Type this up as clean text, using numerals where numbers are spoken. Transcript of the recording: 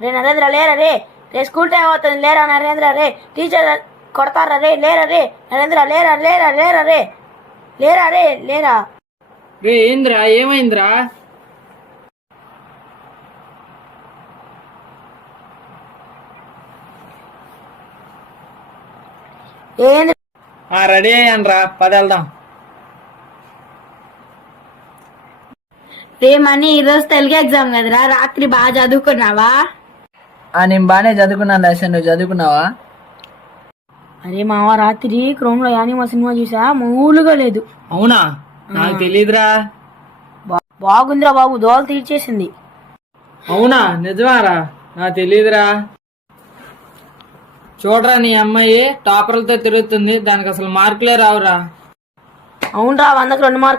రే నరేంద్ర లేరా రే, రే school time అవుతుంది లేరా నరేంద్ర రే, టీచర్ కొడతారా రే, లేరా రే నరేంద్ర లేరా లేరా లేరా రే, లేరా రే లేరా. రే ఏంద్రా, ఏమైందిరా? ఏంది రెడీ అయ్యానరా, పది వెళ్దాం. రే మనీ ఈరోజు తెలుగు ఎగ్జామ్ కదరా, రాత్రి బాగా చదువుకున్నావా? నేను బాగానే చదువుకున్నాను దర్శ, నువ్వు చదువుకున్నావా? అరే మావా, రాత్రి క్రోమ్ లో యానిమా సినిమా చూసా, మామూలుగా లేదు. అవునా? నాకు తెలీదురా. బాగుందిరా బాబు, దోలు తీర్చేసింది. అవునా, నిజమారా? నాకు తెలీదురా. చూడరా, నీ అమ్మాయి టాపర్లతో తిరుగుతుంది, దానికి అసలు మార్కులే రావురా. అవునరా, 100కి 2 మార్కులు.